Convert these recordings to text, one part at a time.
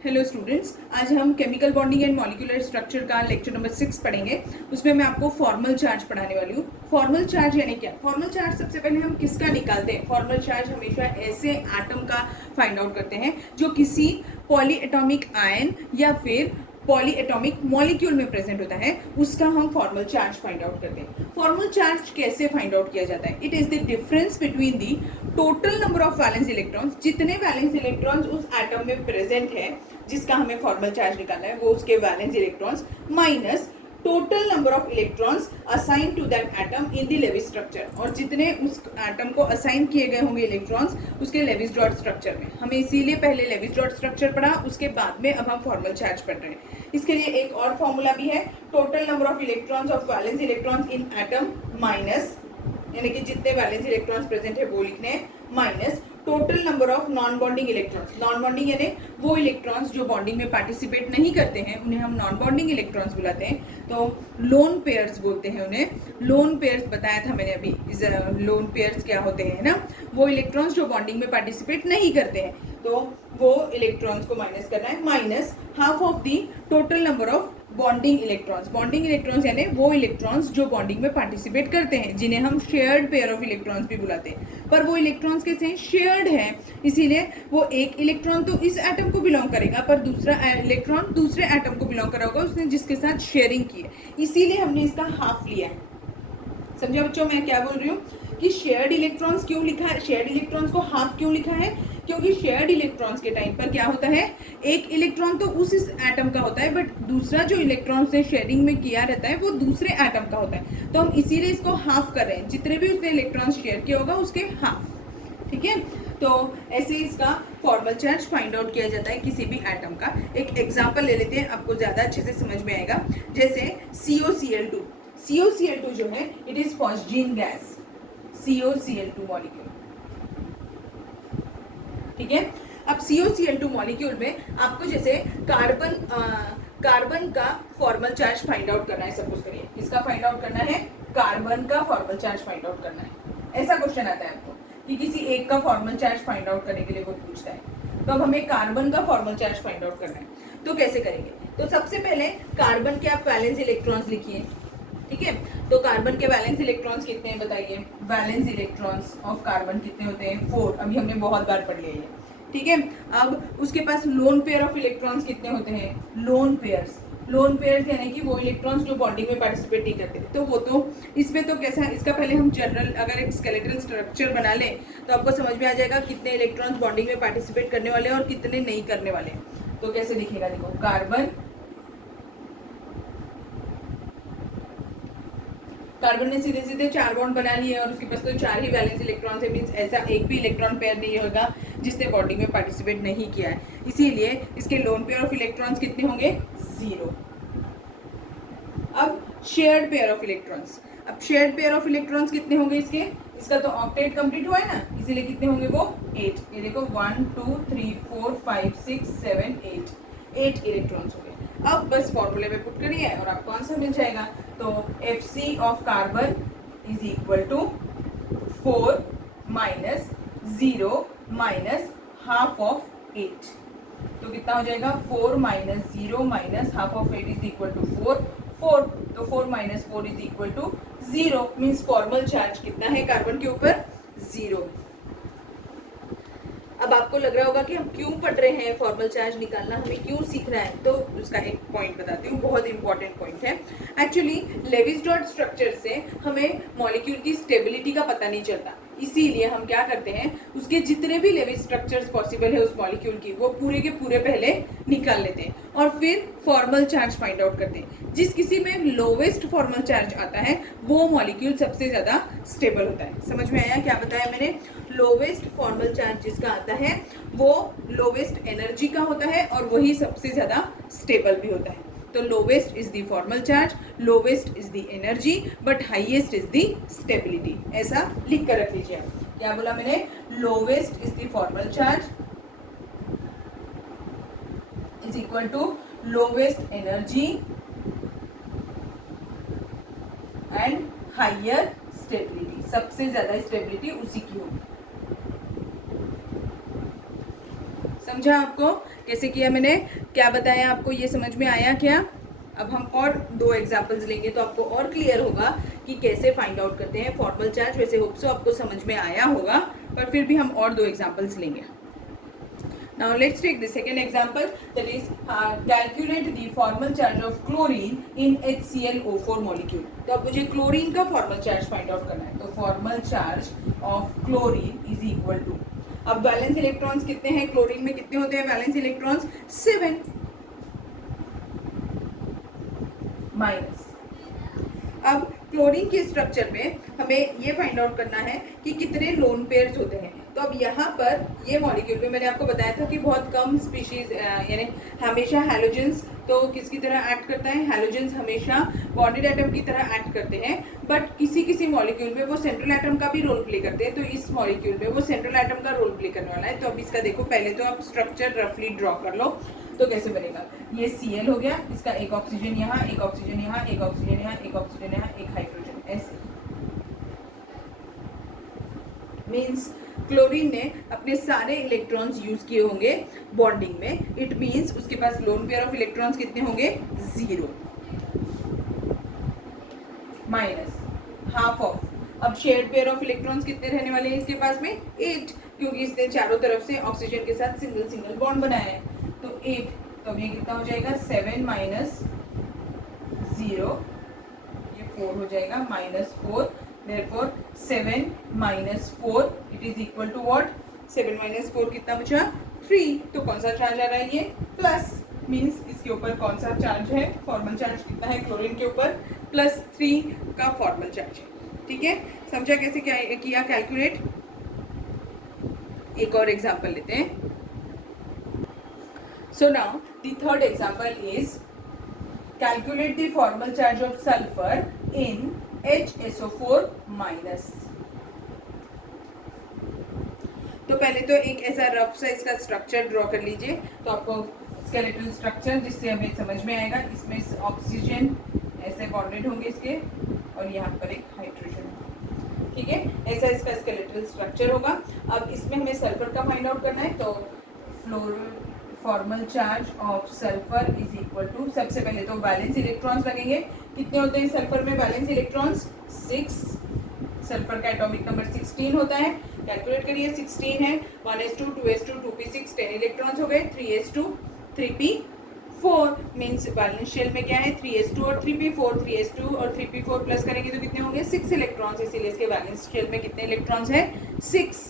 Hello students, आज हम chemical bonding and molecular structure का लेक्चर नंबर 6 पढ़ेंगे। उसमें मैं आपको फॉर्मल चार्ज पढ़ाने वाली हूँ। फॉर्मल चार्ज यानी क्या? फॉर्मल चार्ज सबसे पहले हम किसका निकालते हैं? फॉर्मल चार्ज हमेशा ऐसे एटम का फाइंड आउट करते हैं जो किसी पॉली एटॉमिक आयन या फिर पॉली एटॉमिक मॉलिक्यूल में प्रेजेंट होता है, उसका हम फॉर्मल चार्ज फाइंड आउट करते हैं। फॉर्मल चार्ज कैसे फाइंड आउट किया जाता है? It is the difference between the total number of valence electrons, जितने वैलेंस इलेक्ट्रॉन्स उस एटम में प्रेजेंट है जिसका हमें फॉर्मल चार्ज निकालना है, वो उसके valence electrons minus total number of electrons assign to that atom in the Lewis structure, और जितने उस एटम को असाइन किए गए होंगे इलेक्ट्रॉन्स उसके लेविस डॉट स्ट्रक्चर में। हमें इसीलिए पहले लेविस डॉट स्ट्रक्चर पढ़ा, उसके बाद में अब हम फॉर्मल चार्ज पढ़ रहे हैं। इसके लिए एक और फॉर्मूला भी है, total number of electrons of valence electrons in atom minus, यानी कि जितने वैलेंस इलेक्ट्रॉन्स प्रेजेंट है वो लिखने हैं, minus total number of non bonding electrons. Non bonding यानी वो इलेक्ट्रॉन्स जो बॉन्डिंग में पार्टिसिपेट नहीं करते हैं, उन्हें हम नॉन बॉन्डिंग इलेक्ट्रॉन्स बुलाते हैं। तो लोन पेयर्स बोलते हैं उन्हें। लोन पेयर्स बताया था मैंने अभी, लोन पेयर्स क्या होते हैं ना, वो इलेक्ट्रॉन्स जो बॉन्डिंग में पार्टिसिपेट नहीं करते हैं, तो वो इलेक्ट्रॉन्स को माइनस करना है, minus half of the total number of bonding electrons. Bonding electrons यानी वो इलेक्ट्रॉन्स जो बॉन्डिंग में पार्टिसिपेट करते हैं, जिन्हें हम शेयर्ड पेयर ऑफ इलेक्ट्रॉन्स भी बुलाते हैं। पर वो इलेक्ट्रॉन्स कैसे हैं? शेयर्ड हैं, इसीलिए वो एक इलेक्ट्रॉन तो इस एटम को बिलोंग करेगा, पर दूसरा इलेक्ट्रॉन दूसरे एटम को बिलोंग करा होगा उसने जिसके साथ शेयरिंग की है, इसीलिए हमने इसका हाफ लिया है। समझा बच्चों मैं क्या बोल रही हूँ? कि शेयर्ड इलेक्ट्रॉन्स क्यों लिखा है, शेयर्ड इलेक्ट्रॉन्स को हाफ क्यों लिखा है? क्योंकि शेयर्ड इलेक्ट्रॉन्स के टाइम पर क्या होता है, एक इलेक्ट्रॉन तो उस एटम का होता है, बट दूसरा जो इलेक्ट्रॉन से शेयरिंग में किया रहता है वो दूसरे एटम का होता है। तो हम इसीलिए इसको हाफ कर रहे हैं, जितने भी उसने इलेक्ट्रॉन शेयर किया होगा उसके हाफ। ठीक है, तो ऐसे इसका फॉर्मल चार्ज फाइंड आउट किया जाता है किसी भी एटम का। एक एग्जांपल ले लेते हैं, आपको ज्यादा अच्छे से समझ में आएगा। जैसे COCl2, COCl2 जो है it is phosgene gas, COCl2 molecule. ठीक है, अब COCl2 मॉलिक्यूल में आपको जैसे कार्बन का फॉर्मल चार्ज फाइंड आउट करना है। सपोज करिए किसका फाइंड आउट करना है? कार्बन का फॉर्मल चार्ज फाइंड आउट करना है। ऐसा क्वेश्चन आता है आपको कि किसी एक का फॉर्मल चार्ज फाइंड आउट करने के लिए कोई पूछता है, तो अब हमें कार्बन का फॉर्मल चार्ज फाइंड आउट करना है, तो कैसे करेंगे? तो सबसे पहले कार्बन के आप वैलेंस इलेक्ट्रॉन्स लिखिए। ठीक है, तो कार्बन के वैलेंस इलेक्ट्रॉन्स कितने हैं बताइए? वैलेंस इलेक्ट्रॉन्स ऑफ कार्बन कितने होते हैं? 4। अभी हमने बहुत बार पढ़ लिया है। ठीक है, अब उसके पास लोन पेयर ऑफ इलेक्ट्रॉन्स कितने होते हैं? Lone pairs. लोन पेयर्स यानी कि वो इलेक्ट्रॉन्स जो बॉन्डिंग में पार्टिसिपेट नहीं करते, तो वो तो इसमें तो कैसा, इसका पहले हम जनरल अगर एक स्केलेटल स्ट्रक्चर बना लें तो आपको समझ में आ जाएगा कितने इलेक्ट्रॉन्स बॉन्डिंग में पार्टिसिपेट करने वाले हैं और कितने नहीं करने वाले हैं। तो कैसे दिखेगा? देखो, कार्बन ने सीधे सीधे 4 बॉन्ड बना लिए और उसके पास तो 4 ही वैलेंस इलेक्ट्रॉन्स है, मींस ऐसा एक भी इलेक्ट्रॉन पेयर नहीं होगा जिसने बॉन्डिंग में पार्टिसिपेट नहीं किया है, इसीलिए इसके लोन पेयर ऑफ इलेक्ट्रॉन्स कितने होंगे? 0। अब शेयर्ड पेयर ऑफ इलेक्ट्रॉन्स, अब शेयर्ड पेयर ऑफ इलेक्ट्रॉन्स कितने होंगे इसके? इसका तो ऑक्टेट कंप्लीट हुआ है ना, इसीलिए कितने होंगे वो? 8। ये देखो 1 2 3 4 5 6 7 8 इलेक्ट्रॉन्स हो गए। अब बस फॉर्मूले में पुट करिए और आपको आंसर मिल जाएगा। तो Fc of carbon is equal to 4 minus 0 minus half of 8। तो कितना हो जाएगा? 4 minus 0 minus half of 8 is equal to 4। तो 4 minus 4 is equal to 0, means formal charge कितना है कार्बन के ऊपर? 0। अब आपको लग रहा होगा कि हम क्यों पढ़ रहे हैं, फॉर्मल चार्ज निकालना हमें क्यों सीखना है, तो उसका एक पॉइंट बताती हूँ, बहुत इंपॉर्टेंट पॉइंट है। एक्चुअली लेविस डॉट स्ट्रक्चर से हमें मॉलिक्यूल की स्टेबिलिटी का पता नहीं चलता, इसीलिए हम क्या करते हैं, उसके जितने भी लेविस स्ट्रक्चर्स पॉसिबल है उस मॉलिक्यूल की, वो पूरे के पूरे पहले निकाल लेते हैं और फिर फॉर्मल चार्ज फाइंड आउट करते हैं। जिस किसी में लोवेस्ट फॉर्मल चार्ज आता है वो मॉलिक्यूल सबसे ज्यादा स्टेबल होता है। समझ में आया क्या बताया मैंने? लोवेस्ट फॉर्मल चार्ज जिसका आता है वो लोवेस्ट एनर्जी का होता है और वही सबसे ज्यादा स्टेबल भी होता है। तो lowest is the formal charge, lowest is the energy, but highest is the stability. ऐसा लिख कर रख लीजिए आप। क्या बोला मैंने? Lowest is the formal charge is equal to lowest energy and higher stability. सबसे ज्यादा स्टेबिलिटी उसी की होगी। समझा आपको कैसे किया मैंने, क्या बताया आपको, ये समझ में आया क्या? अब हम और 2 एग्जांपल्स लेंगे तो आपको और क्लियर होगा कि कैसे फाइंड आउट करते हैं फॉर्मल चार्ज। वैसे होप सो आपको समझ में आया होगा, पर फिर भी हम और 2 एग्जांपल्स लेंगे। Now let's take the second example, that is calculate the formal charge of chlorine in HClO4 molecule। तो अब मुझे क्लोरीन का फॉर्मल चार्ज फाइंड आउट करना है। तो formal charge of chlorine is equal to, अब वैलेंस इलेक्ट्रॉन्स कितने हैं क्लोरीन में, कितने होते हैं वैलेंस इलेक्ट्रॉन्स? 7 माइनस। अब क्लोरीन के स्ट्रक्चर में हमें ये फाइंड आउट करना है कि कितने लोन पेयर्स होते हैं। तो अब यहाँ पर ये मॉलिक्यूल में मैंने आपको बताया था कि बहुत कम स्पीशीज, यानी हमेशा हैलोजेंस तो किसकी तरह एक्ट करता है, हैलोजेंस हमेशा बॉन्डेड एटम की तरह एक्ट करते हैं, बट किसी किसी मॉलिक्यूल में वो सेंट्रल एटम का भी रोल प्ले करते हैं। तो इस मॉलिक्यूल में वो सेंट्रल एटम का रोल प्ले करने वाला है। तो अब इसका देखो, पहले तो आप स्ट्रक्चर रफली ड्रॉ कर लो। तो कैसे बनेगा, ये Cl हो गया, इसका एक ऑक्सीजन यहाँ, एक ऑक्सीजन यहाँ, एक ऑक्सीजन यहाँ, एक ऑक्सीजन यहाँ, एक हाइड्रोजन, ऐसे मीन्स क्लोरीन ने अपने सारे इलेक्ट्रॉन्स यूज किए होंगे बॉन्डिंग में। इट मीन्स उसके पास लोन पेयर ऑफ इलेक्ट्रॉन्स कितने होंगे? 0 माइनस हाफ ऑफ, अब शेयर्ड पेयर ऑफ इलेक्ट्रॉन्स कितने रहने वाले हैं इसके पास में? 8, क्योंकि इसने चारों तरफ से ऑक्सीजन के साथ सिंगल सिंगल बॉन्ड बनाया है। तो 8, तो ये कितना हो जाएगा? 7 माइनस 0, ये 4 हो जाएगा, minus 4। Therefore 7 minus 4 it is equal to what? 7 minus 4 कितना बचा? 3। तो कौन सा चार्ज आ रहा है? ये प्लस, मीन्स इसके ऊपर कौन सा चार्ज है? फॉर्मल चार्ज कितना है क्लोरीन के ऊपर? +3 का फॉर्मल चार्ज है। ठीक है, समझा कैसे क्या किया कैलकुलेट? एक और एग्जाम्पल लेते हैं। So now the third example is calculate the formal charge of sulfur in HSO4 minus. तो पहले तो एक ऐसा रफ सा इसका स्ट्रक्चर ड्रॉ कर लीजिए, तो आपको स्केलेटल स्ट्रक्चर जिससे हमें समझ में आएगा। इसमें ऑक्सीजन ऐसे बॉन्डेड होंगे इसके, और यहाँ पर एक हाइड्रोजन। ठीक है, ऐसा इसका स्केलेटल स्ट्रक्चर होगा। अब इसमें हमें सल्फर का फाइंड आउट करना है। तो formal charge of sulphur is equal to, सबसे पहले तो वैलेंस इलेक्ट्रॉन्स लगेंगे। कितने होते हैं सल्फर में वैलेंस इलेक्ट्रॉन्स? 6। सल्फर का एटॉमिक नंबर 16 होता है। कैलकुलेट करिए, 16 है, 1s2 2s2 2p6 10 इलेक्ट्रॉन्स हो गए, 3s2 3p4 means valence shell में क्या है? 3s2 और 3p4, 3s2 और 3p4 प्लस करेंगे तो कितने होंगे? 6 इलेक्ट्रॉन्स। इसीलिए इसके वैलेंस शेल में कितने इलेक्ट्रॉन्स है? 6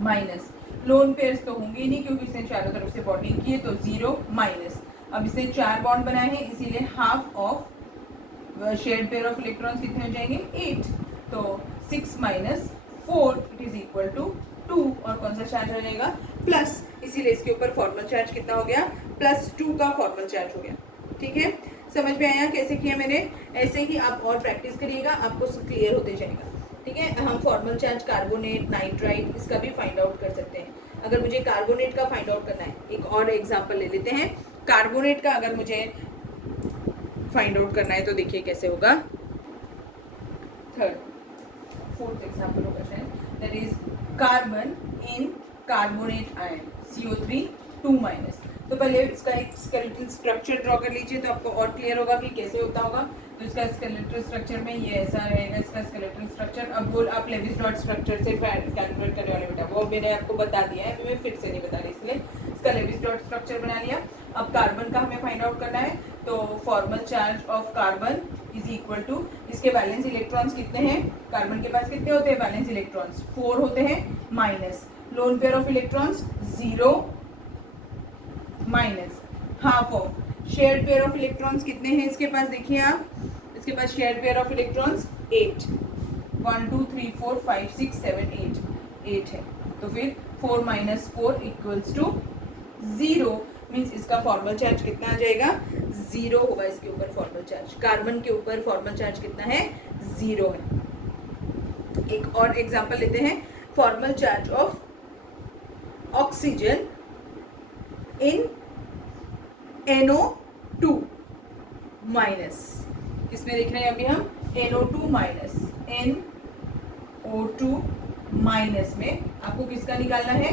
माइनस लोन पेयर्स तो होंगे ही नहीं क्योंकि इसने चारों तरफ से बॉन्डिंग की है, तो 0 माइनस। अब इसने 4 बॉन्ड बनाए हैं, इसीलिए half of shared pair of electrons कितने हो जाएंगे? 8। तो 6 minus 4 it is equal to 2, और कौन सा चार्ज हो जाएगा? प्लस, इसीलिए इसके ऊपर फॉर्मल चार्ज कितना हो गया? +2 का फॉर्मल चार्ज हो गया। ठीक है, समझ में आया कैसे किया मैंने? ऐसे ही आप और प्रैक्टिस करिएगा, आपको क्लियर होते जाएगा। ठीक है, हम फॉर्मल चार्ज कार्बोनेट, नाइट्राइट, इसका भी फाइंड आउट कर सकते हैं। अगर मुझे कार्बोनेट का फाइंड आउट करना है, एक और एग्जांपल ले लेते हैं। कार्बोनेट का अगर मुझे फाइंड आउट करना है तो देखिए कैसे होगा। फोर्थ एग्जांपल होगा शायद, that is carbon in carbonate ion CO3 2-। तो पहले इसका एक स्केलेटल स्ट्रक्चर ड्रॉ कर लीजिए तो आपको और क्लियर होगा कि कैसे होता होगा। तो इसका स्केलेटल स्ट्रक्चर में ये ऐसा रहेगा इसका स्केलेटल स्ट्रक्चर। अब वो आप लेविस डॉट स्ट्रक्चर से कैलकुलेट करने वाले बेटा, वो मैंने आपको बता दिया है, मैं फिर से नहीं बता रही, इसलिए इसका लेविस डॉट स्ट्रक्चर बना लिया। अब कार्बन का हमें फाइंड आउट करना है, तो formal charge of carbon is equal to, इसके वैलेंस इलेक्ट्रॉन्स कितने हैं? कार्बन के पास कितने होते हैं वैलेंस इलेक्ट्रॉन्स? 4 होते हैं, minus lone pair of electrons 0 minus half of shared pair of electrons कितने हैं इसके पास? देखिए आप, इसके पास शेयर्ड पेयर ऑफ इलेक्ट्रॉन्स 8, 1 2 3 4 5 6 7 8 है। तो फिर 4 माइनस 4 इक्वल्स टू 0, मीन्स इसका फॉर्मल चार्ज कितना आ जाएगा? 0 होगा इसके ऊपर फॉर्मल चार्ज। कार्बन के ऊपर फॉर्मल चार्ज कितना है? 0 है। एक और एग्जांपल लेते हैं, formal charge of oxygen in NO2 minus. किसमें देख रहे हैं अभी हम? NO2 minus. NO2 माइनस में आपको किसका निकालना है?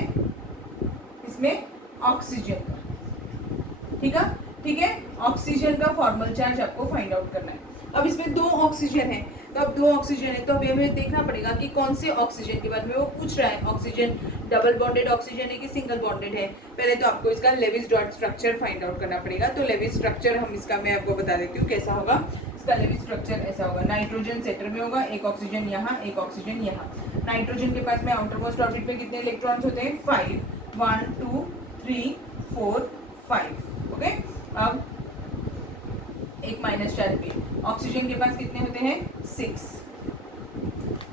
इसमें ऑक्सीजन का, ठीक है, ऑक्सीजन का फॉर्मल चार्ज आपको फाइंड आउट करना है। अब इसमें 2 ऑक्सीजन है, तो अब 2 ऑक्सीजन है तो अब हमें देखना पड़ेगा कि कौन से ऑक्सीजन के बारे में वो पूछ रहा है। ऑक्सीजन डबल बॉन्डेड ऑक्सीजन है कि सिंगल बॉन्डेड है। पहले तो आपको इसका Lewis dot structure find out करना पड़ेगा। तो लेविस स्ट्रक्चर हम इसका मैं आपको बता देती हूँ कैसा होगा। इसका लेविस स्ट्रक्चर ऐसा होगा, नाइट्रोजन सेंटर में होगा, एक ऑक्सीजन यहाँ, एक ऑक्सीजन यहाँ। नाइट्रोजन के पास में आउटर मोस्ट ऑर्बिट में कितने इलेक्ट्रॉन्स होते हैं? 5, 1 2 3 4 5। ओके, अब एक माइनस चार्ज भी। ऑक्सीजन के पास कितने होते हैं? 6,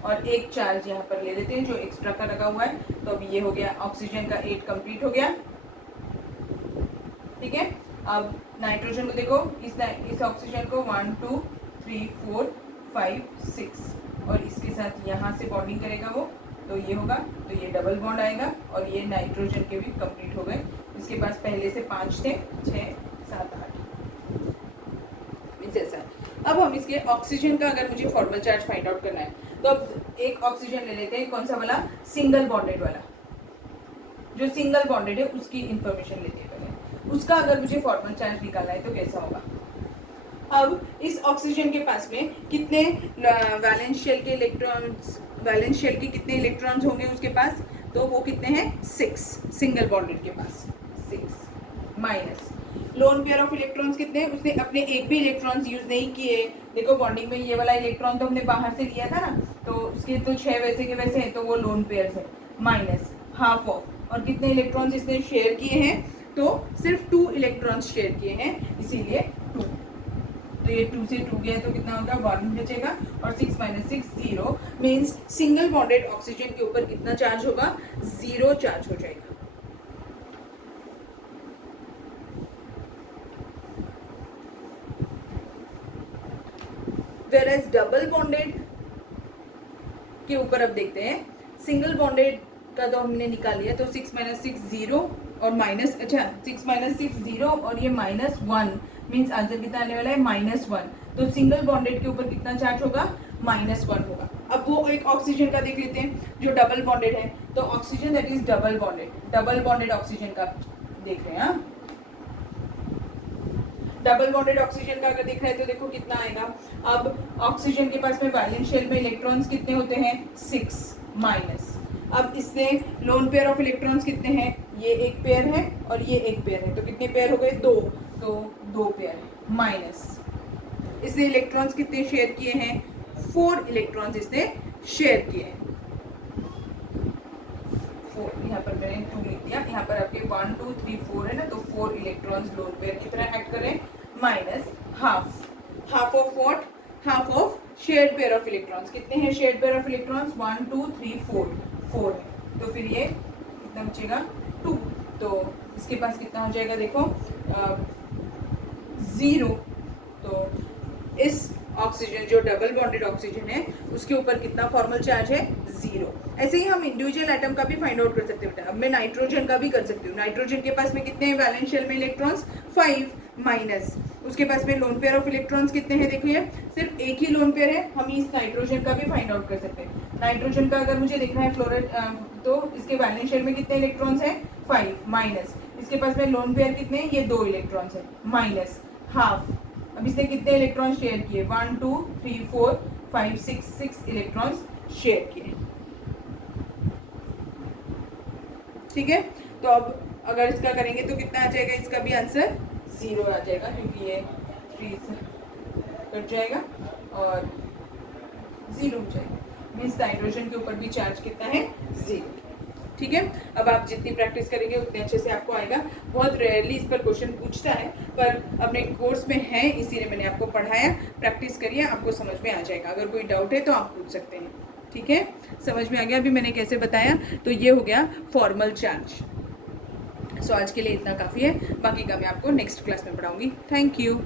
और एक चार्ज यहाँ पर ले लेते हैं जो एक्स्ट्रा का लगा हुआ है। तो अब ये हो गया ऑक्सीजन का 8 कंप्लीट हो गया, ठीक है। अब नाइट्रोजन को देखो, इस ऑक्सीजन को 1 2 3 4 5 6, और इसके साथ यहाँ से बॉन्डिंग करेगा वो, तो ये होगा, तो ये डबल बॉन्ड आएगा, और ये नाइट्रोजन के भी कंप्लीट हो गए। इसके पास पहले से 5 थे, 6 7 8 जैसा। अब हम इसके ऑक्सीजन का अगर मुझे फॉर्मल चार्ज फाइंड आउट करना है, तो अब एक ऑक्सीजन ले लेते हैं, कौन सा वाला? सिंगल बॉन्डेड वाला। जो सिंगल बॉन्डेड है उसकी इंफॉर्मेशन लेते हैं पहले। उसका अगर मुझे फॉर्मल चार्ज निकालना है तो कैसा होगा? अब इस ऑक्सीजन के पास में कितने वैलेंस शेल के इलेक्ट्रॉन्स, वैलेंस शेल के कितने इलेक्ट्रॉन्स होंगे उसके पास? तो वो कितने हैं? 6, सिंगल बॉन्डेड के पास 6 minus lone pair of electrons कितने हैं? उसने अपने एक भी इलेक्ट्रॉन्स यूज नहीं किए। देखो बॉन्डिंग में ये वाला इलेक्ट्रॉन तो हमने बाहर से लिया था ना, तो उसके तो 6 वैसे के वैसे हैं, तो वो लोन पेयर्स है, माइनस हाफ ऑफ, और कितने इलेक्ट्रॉन्स इसने शेयर किए हैं? तो सिर्फ 2 इलेक्ट्रॉन्स शेयर किए हैं, इसीलिए 2। तो ये 2 से 2 गया तो कितना होगा? 1 बचेगा, और 6 minus 6 0, means single bonded oxygen के ऊपर कितना चार्ज होगा? 0 चार्ज हो जाएगा। Whereas डबल बॉन्डेड के ऊपर अब देखते हैं। सिंगल बॉन्डेड का तो हमने निकाल लिया, तो 6 माइनस 6 0, और माइनस, अच्छा 6 माइनस 6 0, और ये -1, मीन्स आंसर कितना आने वाला है? -1। तो सिंगल बॉन्डेड के ऊपर कितना चार्ज होगा? -1 होगा। अब वो एक ऑक्सीजन का देख लेते हैं जो डबल बॉन्डेड है। तो oxygen that is double bonded oxygen का देख रहे हैं। डबल बॉन्डेड ऑक्सीजन का अगर देख रहे हैं तो देखो कितना आएगा। अब ऑक्सीजन के पास में वैलेंस शेल में इलेक्ट्रॉन्स कितने होते हैं? 6 माइनस। अब इससे लोन पेयर ऑफ इलेक्ट्रॉन्स कितने हैं? ये एक पेयर है और ये एक पेयर है, तो कितने पेयर हो गए? 2, तो 2 पेयर है, माइनस इसने इलेक्ट्रॉन्स कितने शेयर किए हैं? 4 इलेक्ट्रॉन्स इसने शेयर किए हैं। 4, यहाँ पर मैंने 2 लिख दिया, यहाँ पर आपके 1 2 3 4 है ना, तो 4 इलेक्ट्रॉन्स लोन पेयर की तरह एक्ट करें, minus half of what? Half of shared pair of electrons. कितने हैं शेयर्ड पेयर ऑफ इलेक्ट्रॉन्स? 1 2 3 4 है, तो फिर ये कितना बचेगा? 2। तो इसके पास कितना हो जाएगा? देखो 0। तो इस ऑक्सीजन जो डबल बॉन्डेड ऑक्सीजन है उसके ऊपर कितना फॉर्मल चार्ज है? 0। ऐसे ही हम इंडिविजुअल एटम का भी फाइंड आउट कर सकते हैं। अब मैं नाइट्रोजन का भी कर सकती हूँ। नाइट्रोजन के पास में कितने हैं वैलेंस शेल में इलेक्ट्रॉन्स? 5 माइनस उसके पास में लोन पेयर ऑफ इलेक्ट्रॉन्स कितने हैं? देखिए सिर्फ एक ही लोन पेयर है। हम इस नाइट्रोजन का भी फाइंड आउट कर सकते हैं। नाइट्रोजन का अगर मुझे देखना है फ्लोरेट, तो इसके वैलेंस शेल में कितने इलेक्ट्रॉन्स हैं? 5 माइनस इसके पास में लोन पेयर कितने हैं? ये 2 इलेक्ट्रॉन्स है, माइनस हाफ। अब इसने कितने इलेक्ट्रॉन शेयर किए? 1 2 3 4 5 6 इलेक्ट्रॉन्स शेयर किए, ठीक है। तो अब अगर इसका करेंगे तो कितना आ जाएगा? इसका भी आंसर 0 आ जाएगा, क्योंकि ये 3 से कट जाएगा और 0 हो जाएगा। मीन्स नाइट्रोजन के ऊपर भी चार्ज कितना है? 0, ठीक है। अब आप जितनी प्रैक्टिस करेंगे उतने अच्छे से आपको आएगा। बहुत रेयरली इस पर क्वेश्चन पूछता है, पर अपने कोर्स में है इसीलिए मैंने आपको पढ़ाया। प्रैक्टिस करिए, आपको समझ में आ जाएगा। अगर कोई डाउट है तो आप पूछ सकते हैं, ठीक है। समझ में आ गया अभी मैंने कैसे बताया? तो ये हो गया फॉर्मल चार्ज। सो आज के लिए इतना काफ़ी है, बाकी का मैं आपको नेक्स्ट क्लास में पढ़ाऊंगी। Thank you.